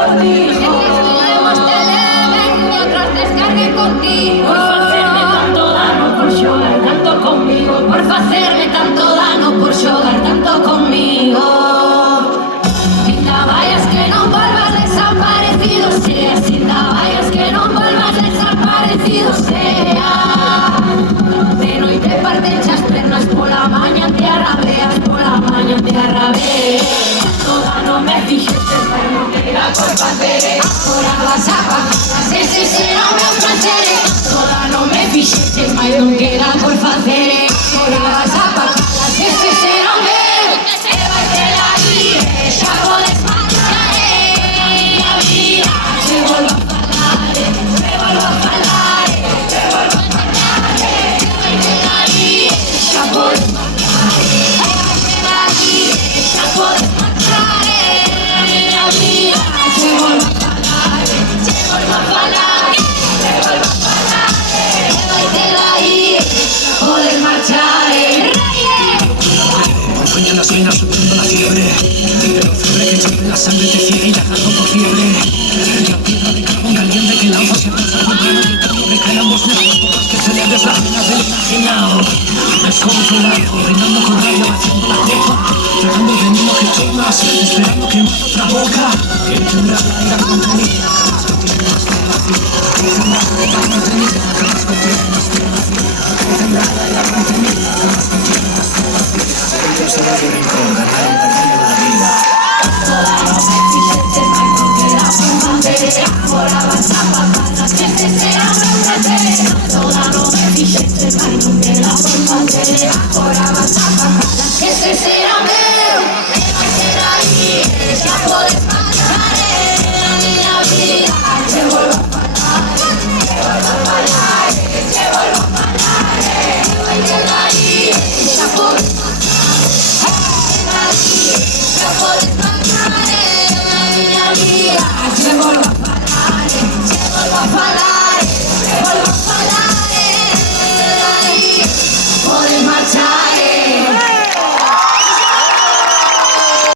conmigo. Queremos te eleven y otros descarguen contigo. Por hacerme tanto daño, por llorar tanto conmigo. Por hacerme tanto daño, por llorar tanto conmigo. Linda vayas que no vuelvas desaparecido seas. Linda vayas que no vuelvas desaparecido sea. De noite parten las pernas, por la maña te arrabeas, por la maña te arrabeas. Toda no me fijes, no te irá por facere. Ahora vas a pagar, ese será o meu placer. Toda no me fiches, mais non queda por facere. Ahora vas a pagar, ese será o meu. E vai ter aí, xa podes marchar. Minha vida, te volvo a falar, te volvo a falar, te volvo a falar. Vai ter aí, xa podes marchar. Vai ter aí, xa podes marchar. Minha vida, te volvo a falar, te volvo a falar, te volvo a falar. Vai ter aí, xa podes marchar. Sueñan las venas subiendo la fiebre. Pero fiebre que chorre la sangre te ciega y la cargo por fiebre. La piedra de carbón caliente que lanza hacia atrás al humano gritando que caemos nuevos por las que celebres las venas del imaginado. Desconsolado, reinando con rabia, vaciando la copa, tragando el veneno que tomas, esperando quemar otra boca. ¿Quién tendrá la ira contenida? Jamás contiene más que vacío. ¿Quién tendrá la ira contenida? Jamás contiene más que vacío. ¿Quién tendrá la ira contenida? Jamás contiene más que vacío. Ellos en el rincón ganaron perdido la vida. Toda no me fijes, mais non queda por facer. Agora vas a pagar, que este será o meu placer. Toda no me fijes, mais non queda por facer. Agora vas a pagar, que este será o meu. E vai ter aí, xa podes marchar. Minha vida, te volvo a falar, te volvo a falar, te volvo a falar. E vai ter aí, xa podes marchar. Já podes marchar, minha vida, te volvo a falar.